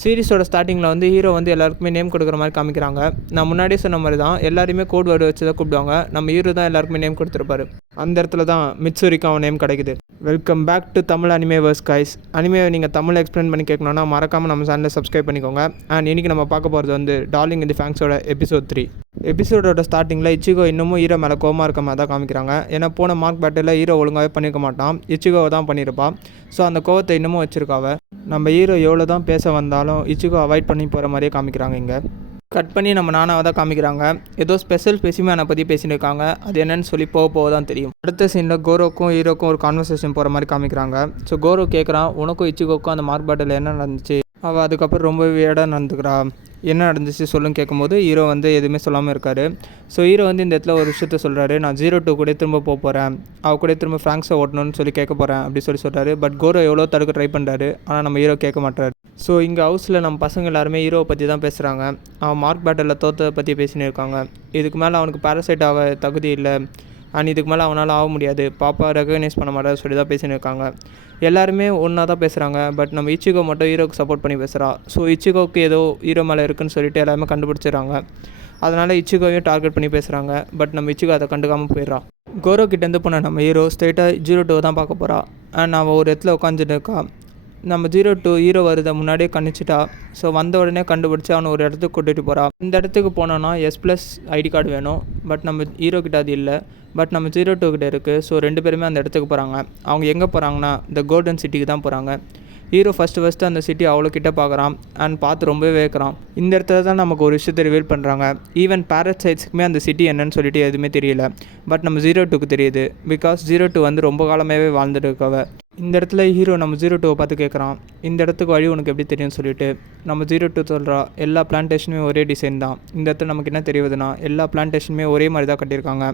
சீரிஸோட ஸ்டார்டிங்கில் வந்து ஹீரோ வந்து எல்லாருக்குமே நேம் கொடுக்குற மாதிரி காமிக்கிறாங்க. நான் முன்னாடியே சொன்ன மாதிரி தான் எல்லாருமே கோட் வேர்டு வச்சு தான் கூப்பிடுவாங்க. நம்ம ஹீரோ தான் எல்லாருக்குமே நேம் கொடுத்துருப்பாரு. அந்த இடத்துல தான் மிட்சூரிக்கு அவன் நேம் கிடைக்குது. Welcome back to Tamil Animeverse guys. அனிமேவை நீங்கள் தமிழ் எக்ஸ்பிளைன் பண்ணி கேட்கணுன்னா மறக்காமல் நம்ம சேனலை சப்ஸ்கிரைப் பண்ணிக்கோங்க. அண்ட் இன்றைக்கி நம்ம பார்க்க போகிறது வந்து டார்லிங் இன் தி ஃபேங்க்ஸோட எபிசோட் 3. எபிசோடோட ஸ்டார்டிங்கில் இச்சிகோ இன்னமும் ஹீரோ மேலே கோவமாக இருக்க மாதிரி தான் காமிக்கிறாங்க. ஏன்னா போன மார்க் பேட்டில் ஹீரோ ஒழுங்காகவே பண்ணியிருக்க மாட்டான், இச்சிகோவை தான் பண்ணியிருப்பான். ஸோ அந்த கோவத்தை இன்னமும் வச்சுருக்காவ. நம்ம ஹீரோ எவ்வளோ தான் பேச வந்தாலும் இச்சிகோ அவாய்ட் பண்ணி போகிற மாதிரியே காமிக்கிறாங்க. இங்கே கட் பண்ணி நம்ம நானாவை தான் காமிக்கிறாங்க. ஏதோ ஸ்பெஷல் ஸ்பெசிமேனை பற்றி பேசின்னு இருக்காங்க. அது என்னன்னு சொல்லி போக தான் தெரியும். அடுத்த சீனில் கோரோக்கும் ஹீரோக்கும் ஒரு கான்வர்சேஷன் போகிற மாதிரி காமிக்கிறாங்க. ஸோ கோரோ கேட்குறான், உனக்கும் இச்சிகோக்கும் அந்த மார்க் பேட்டில் என்ன நடந்துச்சு? அவள் அதுக்கப்புறம் ரொம்ப வியடாக நடந்துக்கிறா, என்ன நடந்துச்சு சொல்லுன்னு கேட்கும்போது ஹீரோ வந்து எதுவுமே சொல்லாமல் இருக்கார். ஸோ ஹீரோ வந்து இந்த இடத்துல ஒரு விஷயத்த சொல்கிறாரு, நான் 02 கூட திரும்ப போகிறேன், அவள் கூட திரும்ப ஃப்ராங்க்ஸை ஓட்டணும்னு சொல்லி கேட்க போகிறேன் அப்படி சொல்கிறாரு. பட் கோரோ எவ்வளோ தடுக்க ட்ரை பண்ணுறாரு, ஆனால் நம்ம ஹீரோ கேட்க மாட்டார். ஸோ இங்கே ஹவுஸில் நம்ம பசங்க எல்லாருமே ஹீரோவை பற்றி தான் பேசுகிறாங்க. அவன் மார்க் பேட்டில் தோற்றதை பற்றி பேசின்னு இருக்காங்க. இதுக்கு மேலே அவனுக்கு பேரசைட் ஆக தகுதி இல்லை, அண்ட் இதுக்கு மேலே அவனால் ஆக முடியாது, பாப்பா ரெகக்னைஸ் பண்ண மாட்டார் சொல்லி தான் பேசின்னு இருக்காங்க. எல்லாருமே ஒன்றா தான் பேசுகிறாங்க. பட் நம்ம இச்சிகோ மட்டும் ஹீரோக்கு சப்போர்ட் பண்ணி பேசுகிறா. ஸோ இச்சிகோக்கு ஏதோ ஹீரோ மேலே இருக்குன்னு சொல்லிட்டு எல்லாருமே கண்டுபிடிச்சிடுறாங்க. அதனால் இச்சிகோவையும் டார்கெட் பண்ணி பேசுகிறாங்க. பட் நம்ம இச்சிகோ அதை கண்டுக்காமல் போயிடுறான். கோரோ கிட்டேருந்து போன நம்ம ஹீரோ ஸ்ட்ரெயிட்டாக 02 தான் பார்க்க போகிறா. அண்ட் அவள் ஒரு இடத்துல உட்காந்துட்டு இருக்கா. நம்ம 02 ஹீரோ வருதை முன்னாடியே கணிச்சிட்டா. ஸோ வந்த உடனே கண்டுபிடிச்சி அவனை ஒரு இடத்துக்கு கூட்டிகிட்டு போகிறான். இந்த இடத்துக்கு போனோன்னா S+ ஐடி கார்டு வேணும். பட் நம்ம ஹீரோ கிட்ட அது இல்லை. பட் நம்ம 02 கிட்ட இருக்குது. ஸோ 2 பேருமே அந்த இடத்துக்கு போகிறாங்க. அவங்க எங்கே போகிறாங்கன்னா இந்த கோல்டன் சிட்டிக்கு தான் போகிறாங்க. ஹீரோ ஃபஸ்ட்டு அந்த சிட்டி அவ்வளோ கிட்ட பார்க்குறான். அண்ட் பார்த்து ரொம்பவே வேக்கிறான். இந்த இடத்துல தான் நமக்கு ஒரு விஷயத்தை ரிவீல் பண்ணுறாங்க. ஈவன் பேரசைட்ஸுக்குமே அந்த சிட்டி என்னன்னு சொல்லிட்டு எதுவுமே தெரியல. பட் நம்ம 02க்கு தெரியுது. பிகாஸ் 02 வந்து ரொம்ப காலமாகவே வாழ்ந்துட்டு இருக்கவ. இந்த இடத்துல ஹீரோ நம்ம 02வை பார்த்து கேட்குறான், இந்த இடத்துக்கு வழி உனக்கு எப்படி தெரியும்னு சொல்லிட்டு. நம்ம 02 சொல்கிறா, எல்லா பிளான்டேஷனுமே ஒரே டிசைன் தான். இந்த இடத்துல நமக்கு என்ன தெரியுதுன்னா எல்லா பிளான்டேஷனுமே ஒரே மாதிரி தான் கட்டியிருக்காங்க.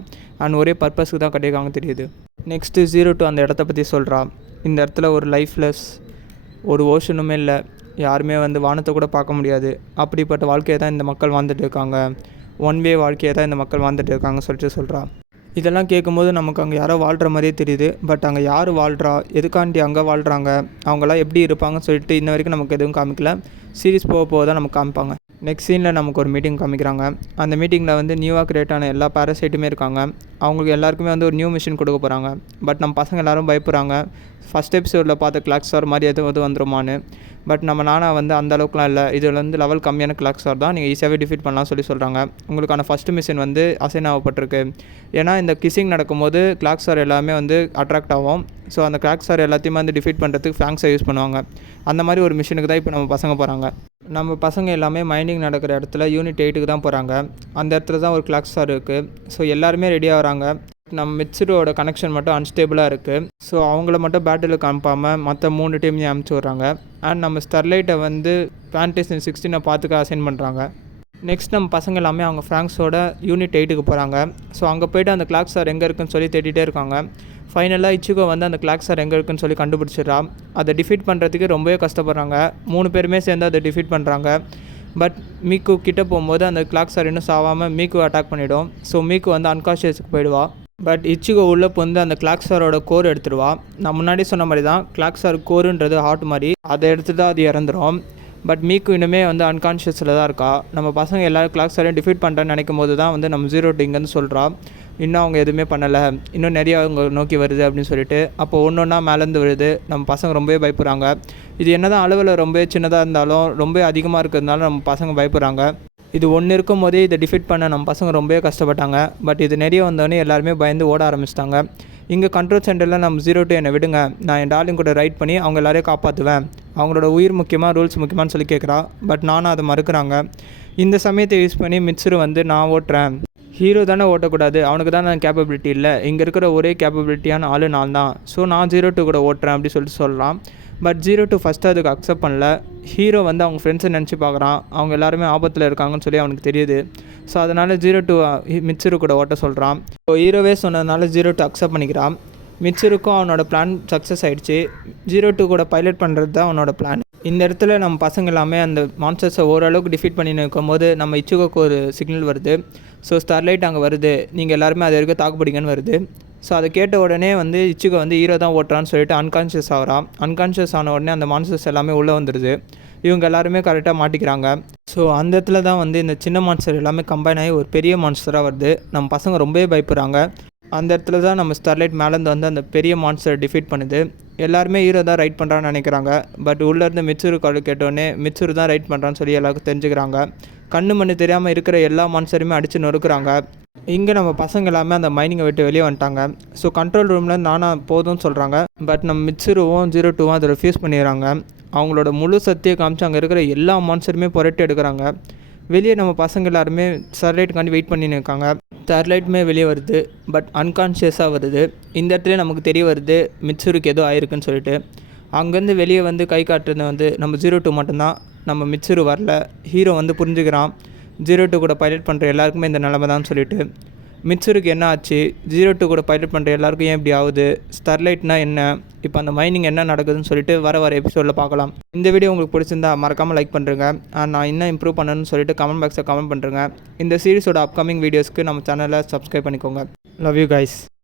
அண்ட் ஒரே பர்பஸ்க்கு தான் கட்டியிருக்காங்க தெரியுது. நெக்ஸ்ட்டு 02 அந்த இடத்த பற்றி சொல்கிறா. இந்த இடத்துல ஒரு லைஃப்லெஸ், ஒரு ஓஷனுமே இல்லை, யாருமே வந்து வானத்தை கூட பார்க்க முடியாது, அப்படிப்பட்ட வாழ்க்கையை தான் இந்த மக்கள் வாழ்ந்துட்டு இருக்காங்க. ஒன் வே வாழ்க்கையை தான் இந்த மக்கள் வாழ்ந்துட்டு இருக்காங்க சொல்லிட்டு சொல்கிறா. இதெல்லாம் கேட்கும்போது நமக்கு அங்கே யாரோ வாழ்கிற மாதிரியே தெரியுது. பட் அங்கே யார் வாழ்கிறா, எதுக்காண்டி அங்கே வாழ்கிறாங்க, அவங்களாம் எப்படி இருப்பாங்கன்னு சொல்லிட்டு இன்ன வரைக்கும் நமக்கு எதுவும் காமிக்கல. சீரிஸ் போக தான் நமக்கு காமிப்பாங்க. நெக்ஸ்ட் சீனில் நமக்கு ஒரு மீட்டிங் காமிக்கிறாங்க. அந்த மீட்டிங்கில் வந்து நியூவாக கிரியேட் ஆன எல்லா பேரசைட்டுமே இருக்காங்க. அவங்களுக்கு எல்லாருக்குமே வந்து ஒரு நியூ மிஷின் கொடுக்க போகிறாங்க. பட் நம்ம பசங்க எல்லோரும் பயப்படுறாங்க, ஃபஸ்ட் எபிசோடில் பார்த்த கிளாக் ஸ்டார் மாதிரி எதுவும் வந்துருமான்னு. பட் நம்ம நானா வந்து அந்த அளவுக்குலாம் இல்லை, இதில் வந்து லெவல் கம்மியான கிளாக் ஸ்டார் தான், நீங்கள் ஈஸியாகவே டிஃபீட் பண்ணலாம் சொல்லி சொல்கிறாங்க. உங்களுக்கான ஃபஸ்ட்டு மிஷின் வந்து அசைன் ஆகப்பட்டிருக்கு. ஏன்னா இந்த கிஸ்ஸிங் நடக்கும்போது கிளாக் ஸ்டார் எல்லாமே வந்து அட்ராக்ட் ஆகும். ஸோ அந்த கிளாக் ஸ்டார் எல்லாத்தையுமே வந்து டிஃபீட் பண்ணுறதுக்கு ஃப்ராங்க்ஸை யூஸ் பண்ணுவாங்க. அந்த மாதிரி ஒரு மிஷினுக்கு தான் இப்போ நம்ம பசங்க போகிறாங்க. நம்ம பசங்க எல்லாமே மைனிங் நடக்கிற இடத்துல யூனிட் 8க்கு தான் போகிறாங்க. அந்த இடத்துல தான் ஒரு கிளாக் ஸ்டார் இருக்குது. ஸோ எல்லாருமே ரெடியாக வராங்க. நம்ம மிட்சூரோட கனெக்ஷன் மட்டும் அன்ஸ்டேபிளாக இருக்குது. ஸோ அவங்கள மட்டும் பேட்டிலுக்கு அனுப்பாமல் மற்ற 3 டீமையும் அனுப்பிச்சி விட்றாங்க. அண்ட் நம்ம ஸ்டெர்லைட்டை வந்து பிளான்டேஷன் 16 பார்த்துக்க அசைன் பண்ணுறாங்க. நெக்ஸ்ட் நம்ம பசங்க எல்லாமே அவங்க ஃப்ராங்க்ஸோட யூனிட் 8க்கு போகிறாங்க. ஸோ அங்கே போய்ட்டு அந்த கிளாக் ஸ்டார் எங்கே இருக்குன்னு சொல்லி தேடிட்டே இருக்காங்க. ஃபைனலாக இச்சிகோ வந்து அந்த கிளாக் ஸ்டார் எங்கே இருக்குன்னு சொல்லி கண்டுபிடிச்சிடறா. அதை டிஃபீட் பண்ணுறதுக்கு ரொம்பவே கஷ்டப்படுறாங்க. 3 பேருமே சேர்ந்து அதை டிஃபீட் பண்ணுறாங்க. பட் மீக்கு கிட்டே போகும்போது அந்த கிளாக் ஸ்டார் இன்னும் சாவாமல் மீக்கு அட்டாக் பண்ணிவிடும். ஸோ மீக்கு வந்து அன்கான்ஷியஸுக்கு போயிடுவா. பட் இச்சிகோ உள்ளே வந்து அந்த கிளாக் ஸ்டாரோட கோர் எடுத்துடுவா. நான் முன்னாடி சொன்ன மாதிரி தான் கிளாக் ஸ்டார் கோருன்றது ஹார்ட் மாதிரி, அதை எடுத்துகிட்டு அது இறந்துடும். பட் மீக்கு இன்னுமே வந்து அன்கான்ஷியஸில் தான் இருக்கா. நம்ம பசங்க எல்லோரும் கிளாக் ஸ்டாரையும் டிஃபீட் பண்ணுறேன்னு நினைக்கும் போது தான் வந்து நம்ம 02 இங்கேருந்து சொல்கிறா, இன்னும் அவங்க எதுவுமே பண்ணலை, இன்னும் நிறைய அவங்க நோக்கி வருது அப்படின்னு சொல்லிட்டு. அப்போ ஒன்று ஒன்றா மேலேருந்து வருது. நம்ம பசங்க ரொம்பவே பயப்படுறாங்க. இது என்ன தான் அளவில் ரொம்ப சின்னதாக இருந்தாலும் ரொம்ப அதிகமாக இருக்கிறதுனால நம்ம பசங்க பயப்படுறாங்க. இது ஒன்று இருக்கும் போதே இதை டிஃபீட் பண்ண நம்ம பசங்க ரொம்பவே கஷ்டப்பட்டாங்க. பட் இது நிறைய வந்தோடனே எல்லாருமே பயந்து ஓட ஆரம்பிச்சிட்டாங்க. இங்கே கண்ட்ரோல் சென்டரில் நம்ம 02 என்னை விடுங்க, நான் என் டார்லிங் கூட ரைட் பண்ணி அவங்க எல்லாரையும் காப்பாற்றுவேன், அவங்களோட உயிர் முக்கியமாக ரூல்ஸ் முக்கியமானு சொல்லி கேட்குறா. பட் நானும் அதை மறுக்கிறாங்க. இந்த சமயத்தை யூஸ் பண்ணி மிட்சூரு வந்து நான் ஓட்டுறேன், ஹீரோ தானே ஓட்டக்கூடாது, அவனுக்கு தான் நான் கேப்பபிலிட்டி இல்லை, இங்கே இருக்கிற ஒரே கேப்பபிலிட்டியான ஆள் நான் தான், ஸோ நான் 02 கூட ஓட்டுறேன் அப்படி சொல்லிட்டு சொல்லலாம். பட் 02 ஃபஸ்ட்டு அதுக்கு அக்செப்ட் பண்ணல. ஹீரோ வந்து அவங்க ஃப்ரெண்ட்ஸை நினச்சி பார்க்குறான், அவங்க எல்லாருமே ஆபத்தில் இருக்காங்கன்னு சொல்லி அவனுக்கு தெரியுது. ஸோ அதனால் 02 மிட்சூரு கூட ஓட்ட சொல்கிறான். ஸோ ஹீரோவே சொன்னதுனால 02 அக்செப்ட் பண்ணிக்கிறான். மிட்சூருக்கும் அவனோட பிளான் சக்ஸஸ் ஆகிடுச்சு. 02 கூட பைலட் பண்ணுறது தான் அவனோட பிளான். இந்த இடத்துல நம்ம பசங்க எல்லாமே அந்த மான்ஸ்டர்ஸை ஓரளவுக்கு டிஃபீட் பண்ணி நிற்கும்போது நம்ம இச்சிகோக்கு ஒரு சிக்னல் வருது. ஸோ ஸ்டார்லைட் அங்கே வருது, நீங்கள் எல்லாருமே அது வரைக்கும் தாக்குப்பிடிங்கன்னு வருது. ஸோ அதை கேட்ட உடனே வந்து இச்சிகோ வந்து ஹீரோ தான் ஓட்டுறான்னு சொல்லிட்டு அன்கான்ஷியஸ் ஆகிறான். அன்கான்ஷியஸ் ஆன உடனே அந்த மான்ஸ்டர்ஸ் எல்லாமே உள்ளே வந்துடுது. இவங்க எல்லாருமே கரெக்டாக மாட்டிக்கிறாங்க. ஸோ அந்த இடத்துல தான் வந்து இந்த சின்ன மான்ஸ்டர் எல்லாமே கம்பைன் ஆகி ஒரு பெரிய மான்ஸ்டராக வருது. நம்ம பசங்க ரொம்பவே பயப்படுறாங்க. அந்த இடத்துல தான் நம்ம ஸ்டெர்லைட் மேலேருந்து வந்து அந்த பெரிய மான்ஸ்டரை டிஃபீட் பண்ணுது. எல்லாருமே ஹீரோ தான் ரைட் பண்ணுறான்னு நினைக்கிறாங்க. பட் உள்ளேருந்து மிட்சூரு கால் கேட்டோடனே மிட்சூரு தான் ரைட் பண்ணுறான்னு சொல்லி எல்லாருக்கும் தெரிஞ்சுக்கிறாங்க. கண்ணு மண்ணு தெரியாமல் இருக்கிற எல்லா மான்ஸ்டரையுமே அடித்து நொறுக்குறாங்க. இங்கே நம்ம பசங்க எல்லாமே அந்த மைனிங்கை விட்டு வெளியே வந்துட்டாங்க. ஸோ கண்ட்ரோல் ரூமில் நானா போதும்னு சொல்கிறாங்க. பட் நம்ம மிட்சூருவும் 02வும் அதை ரெஃப்யூஸ் பண்ணிடுறாங்க. அவங்களோட முழு சக்தியை காமிச்சு அங்கே இருக்கிற எல்லா மான்ஸ்டருமே புரட்டி எடுக்கிறாங்க. வெளியே நம்ம பசங்க எல்லாருமே ஸ்டெர்லைட்டுக்காண்டி வெயிட் பண்ணின்னு இருக்காங்க. ஸ்டெர்லைட்டுமே வெளியே வருது. பட் அன்கான்ஷியஸாக வருது. இந்த இடத்துல நமக்கு தெரிய வருது மிட்சூருக்கு ஏதோ ஆயிருக்குன்னு சொல்லிட்டு. அங்கேருந்து வெளியே வந்து கை காட்டுறது வந்து நம்ம 02 மட்டும்தான். நம்ம மிட்சூரு வரல. ஹீரோ வந்து புரிஞ்சுக்கிறான் 02 கூட பைலட் பண்ணுற எல்லாருக்குமே இந்த நிலமை தான் சொல்லிட்டு. மிட்சூருக்கு என்ன ஆச்சு, 02 கூட பைலட் பண்ணுற எல்லாருக்கும் ஏன் இப்படி ஆகுது, ஸ்டெர்லைட்னா என்ன, இப்போ அந்த மைனிங் என்ன நடக்குதுன்னு சொல்லிட்டு வர எபிசோடில் பார்க்கலாம். இந்த வீடியோ உங்களுக்கு பிடிச்சிருந்தா மறக்காமல் லைக் பண்ணுறேங்க. நான் இன்னும் இம்ப்ரூவ் பண்ணணும்னு சொல்லிட்டு கமெண்ட் பாக்ஸில் கமெண்ட் பண்ணுறேங்க. இந்த சீரிஸோட அப்கமிங் வீடியோஸ்க்கு நம்ம சேனலை சப்ஸ்கிரைப் பண்ணிக்கோங்க. Love you guys.